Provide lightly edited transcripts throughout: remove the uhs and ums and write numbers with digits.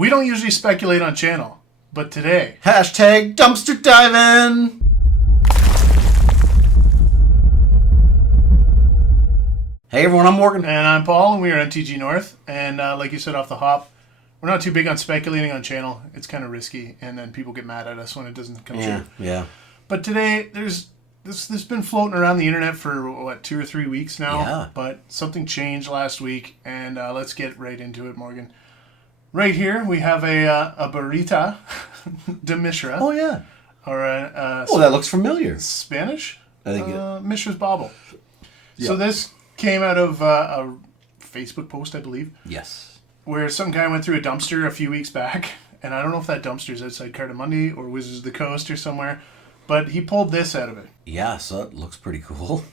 We don't usually speculate on channel, but today... Hashtag dumpster diving! Hey everyone, I'm Morgan. And I'm Paul, and we are MTG North. And like you said off the hop, we're not too big on speculating on channel. It's kind of risky, and then people get mad at us when it doesn't come true. Yeah. But today, this been floating around the internet for, 2 or 3 weeks now? Yeah. But something changed last week, and let's get right into it, Morgan. Right here, we have a Urza and Mishra. Oh, yeah. Or that looks familiar. Spanish? I think Mishra's Bauble. Yeah. So this came out of a Facebook post, I believe. Yes. Where some guy went through a dumpster a few weeks back. And I don't know if that dumpster is outside Cardamundi or Wizards of the Coast or somewhere. But he pulled this out of it. Yeah, so it looks pretty cool.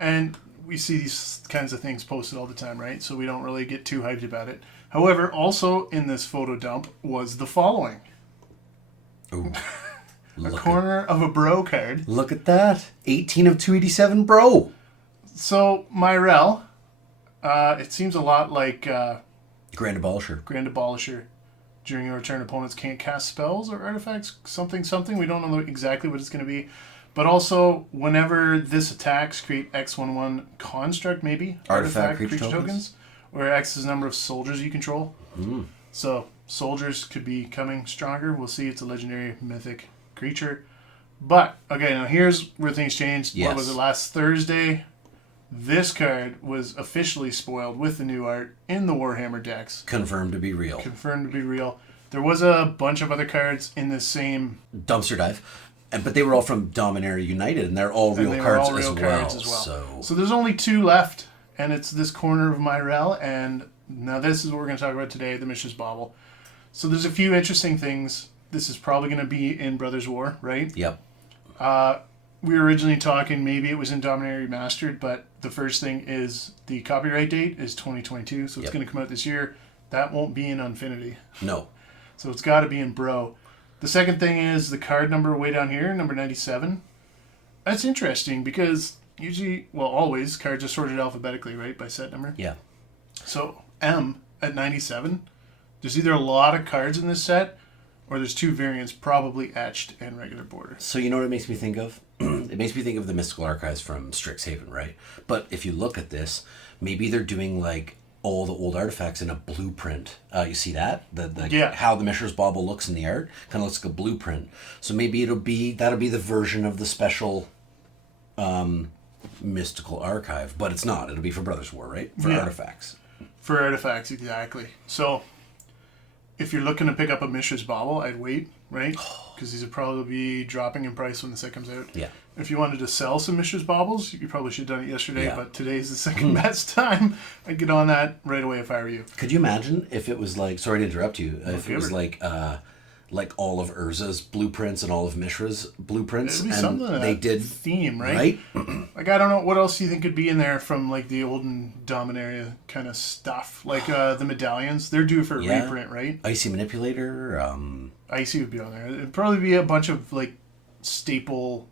And we see these kinds of things posted all the time, right? So we don't really get too hyped about it. However, also in this photo dump was the following. Ooh. A corner of a bro card. Look at that. 18 of 287 bro. So, Myrel, it seems a lot like Grand Abolisher. Grand Abolisher. During your turn, opponents can't cast spells or artifacts, something. We don't know exactly what it's going to be. But also, whenever this attacks, create X11 construct, maybe? Artifact creature tokens. Where X is the number of soldiers you control. Mm. So, soldiers could be coming stronger. We'll see. It's a legendary mythic creature. But, okay, now here's where things changed. Yes. What was it, last Thursday? This card was officially spoiled with the new art in the Warhammer decks. Confirmed to be real. There was a bunch of other cards in the same... Dumpster dive. But they were all from Dominaria United, and they're all real cards as well. So there's only 2 left, and it's this corner of Myrel, and now this is what we're going to talk about today, the Mishra's Bauble. So there's a few interesting things. This is probably going to be in Brothers War, right? Yep. We were originally talking maybe it was in Dominaria Remastered, but the first thing is the copyright date is 2022, so it's going to come out this year. That won't be in Unfinity. No. So it's got to be in Bro. The second thing is the card number way down here, number 97. That's interesting because usually, always, cards are sorted alphabetically, right, by set number? Yeah. So M at 97, there's either a lot of cards in this set or there's 2 variants, probably etched and regular border. So you know what it makes me think of? It makes me think of the Mystical Archives from Strixhaven, right? But if you look at this, maybe they're doing like all the old artifacts in a blueprint. You see that? How the Mishra's Bauble looks in the art kind of looks like a blueprint. So maybe that'll be the version of the special Mystical Archive, but it's not. It'll be for Brothers War, right? For artifacts. For artifacts, exactly. So if you're looking to pick up a Mishra's Bauble, I'd wait, right? Because these would probably be dropping in price when the set comes out. Yeah. If you wanted to sell some Mishra's Baubles, you probably should have done it yesterday, but today's the second best time. I'd get on that right away if I were you. Could you imagine if it was like, sorry to interrupt you, if it was like all of Urza's blueprints and all of Mishra's blueprints, It'd be and something they did theme, right? Like, I don't know, what else do you think could be in there from like the olden Dominaria kind of stuff? Like the medallions, they're due for a reprint, right? Icy Manipulator. Icy would be on there. It'd probably be a bunch of like staple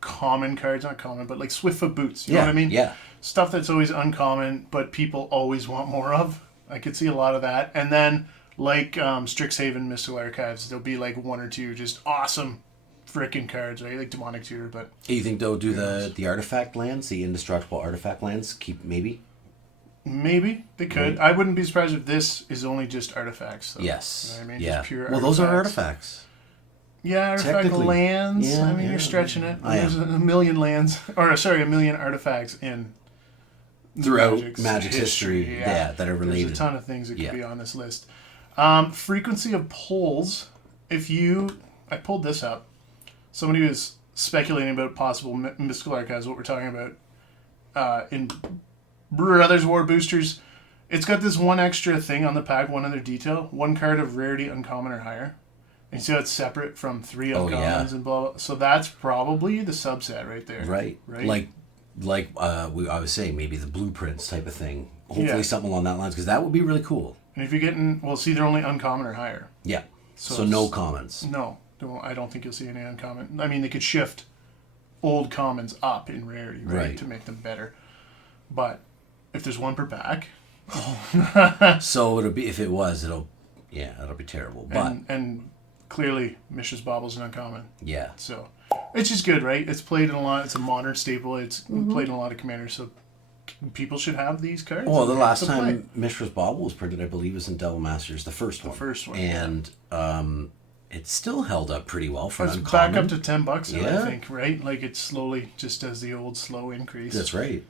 common cards, not common, but like Swiftfoot Boots, you know what I mean? Yeah. Stuff that's always uncommon, but people always want more of. I could see a lot of that. And then like Strixhaven Mystical Archives, there'll be like 1 or 2 just awesome frickin' cards, right? Like Demonic Tutor, but... You think they'll do the artifact lands, the indestructible artifact lands? Maybe they could. Right. I wouldn't be surprised if this is only just artifacts, though. Yes. You know what I mean? Yeah. Just pure artifacts. Those are artifacts. Yeah, artifact lands. Yeah, you're stretching it. There's a million lands, a million artifacts in throughout Magic's history that are related. There's a ton of things that could be on this list. Frequency of pulls. I pulled this up. Somebody was speculating about possible Mystical Archives, what we're talking about in Brothers War boosters. It's got this one extra thing on the pack, one other detail. 1 card of rarity uncommon or higher. And you see how it's separate from 3 uncommons and blah, blah. So that's probably the subset right there. Right. Like I was saying, maybe the blueprints type of thing. Hopefully something along that lines, because that would be really cool. And if you're getting, they're only uncommon or higher. Yeah. So no commons. No. I don't think you'll see any uncommon. I mean, they could shift old commons up in rarity, right? To make them better. But if there's 1 per pack... So it'll Yeah, that'll be terrible. But And clearly, Mishra's Bobble's an uncommon. yeah. So it's just good, right? It's played in a lot. It's a modern staple. It's played in a lot of commanders. So people should have these cards. Well, the last time Mishra's Bobble was printed, I believe, was in Devil Masters, the first one. The first one. And it still held up pretty well for it's uncommon. back up to $10 now, Yeah. I think, right? Like it slowly just does the old slow increase. That's right.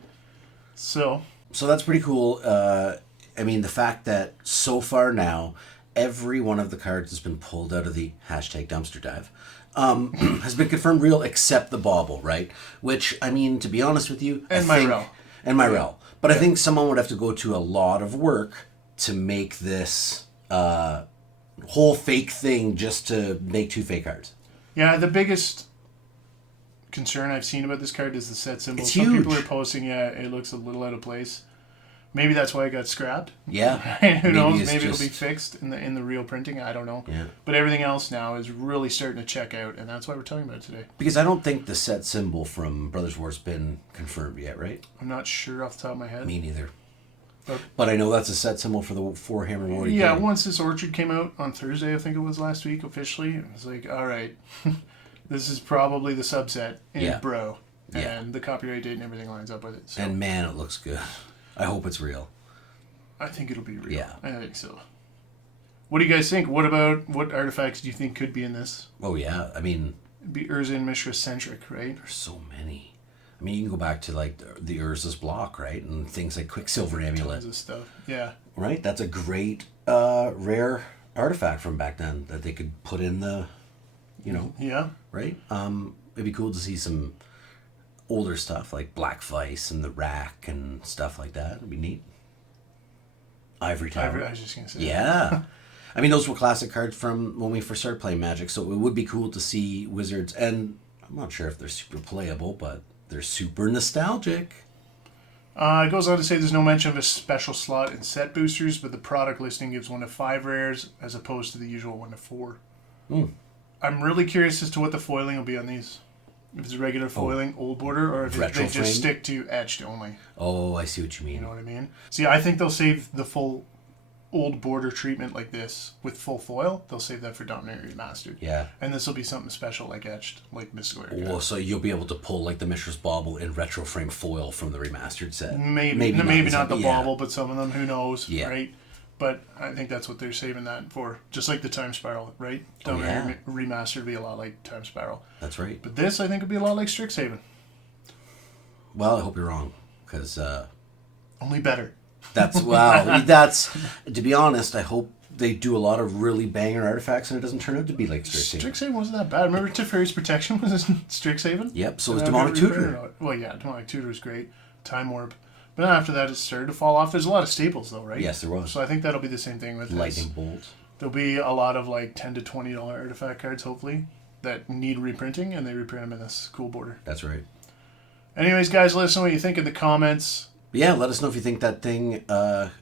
So that's pretty cool. I mean, the fact that so far now, every one of the cards has been pulled out of the hashtag dumpster dive. Has been confirmed real except the Bauble, right? Which, I mean, to be honest with you... And Myrel. And Myrel. But I think someone would have to go to a lot of work to make this whole fake thing just to make 2 fake cards. Yeah, the biggest concern I've seen about this card is the set symbol. It's Some huge. people are posting, it looks a little out of place. Maybe that's why it got scrapped. Yeah. Who knows? it's Maybe just... it'll be fixed in the real printing. I don't know. Yeah. But everything else now is really starting to check out, and that's why we're talking about it today. Because I don't think the set symbol from Brothers War's been confirmed yet, right? I'm not sure off the top of my head. Me neither. But I know that's a set symbol for the 4 Hammer Warrior. Yeah, once this Orchard came out on Thursday, I think it was last week officially, it was like, all right, this is probably the subset in Bro. And the copyright date and everything lines up with it. So And man, it looks good. I hope it's real. I think it'll be real. Yeah. I think so. What do you guys think? What artifacts do you think could be in this? Oh, yeah. I mean... It'd be Urza and Mishra centric, right? There's so many. I mean, you can go back to, like, the Urza's block, right? And things like Quicksilver Amulet. Tons of stuff. Yeah. Right? That's a great, rare artifact from back then that they could put in the, Yeah. right? It'd be cool to see some older stuff like Black Vice and the Rack and stuff like that. It'd be neat. Ivory Tower. I was just going to say. Yeah. I mean, those were classic cards from when we first started playing Magic, so it would be cool to see Wizards, and I'm not sure if they're super playable, but they're super nostalgic. It goes on to say there's no mention of a special slot in set boosters, but the product listing gives 1 to 5 rares as opposed to the usual 1 to 4. I'm really curious as to what the foiling will be on these. If it's regular foiling, old border, or if they Retro just frame? stick to etched only. Oh, I see what you mean. You know what I mean? See, I think they'll save the full old border treatment like this with full foil. They'll save that for Dominator Remastered. Yeah. And this will be something special like etched, like Mystical Archive. Oh, so you'll be able to pull like the Mishra's Bauble in retro frame foil from the remastered set. Maybe not the bauble, but some of them, who knows, Yeah. right? But I think that's what they're saving that for. Just like the Time Spiral, right? Oh, yeah. Remastered will be a lot like Time Spiral. That's right. But this, I think, will be a lot like Strixhaven. Well, I hope you're wrong, because Only better. that's to be honest, I hope they do a lot of really banger artifacts and it doesn't turn out to be like Strixhaven. Strixhaven wasn't that bad. Remember Teferi's Protection was in Strixhaven? Yep, so was And Demonic I've never Tutor. reprinted it. Well, yeah, Demonic Tutor was great. Time Warp. But then after that, it started to fall off. There's a lot of staples, though, right? Yes, there was. So I think that'll be the same thing with Lightning this. Bolt. There'll be a lot of like $10 to $20 artifact cards, hopefully, that need reprinting, and they reprint them in this cool border. That's right. Anyways, guys, let us know what you think in the comments. But yeah, let us know if you think that thing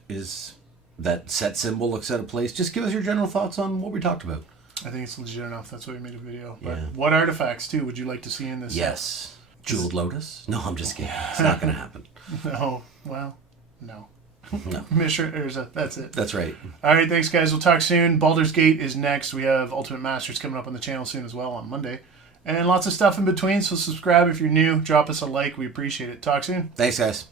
is that set symbol looks out of place. Just give us your general thoughts on what we talked about. I think it's legit enough. That's why we made a video. But Yeah. what artifacts, too, would you like to see in this? Yes. Jeweled Lotus? No, I'm just kidding. It's not going to happen. No. Well, no. No. Mishra, Urza. That's it. That's right. All right, thanks, guys. We'll talk soon. Baldur's Gate is next. We have Ultimate Masters coming up on the channel soon as well on Monday. And lots of stuff in between, so subscribe if you're new. Drop us a like. We appreciate it. Talk soon. Thanks, guys.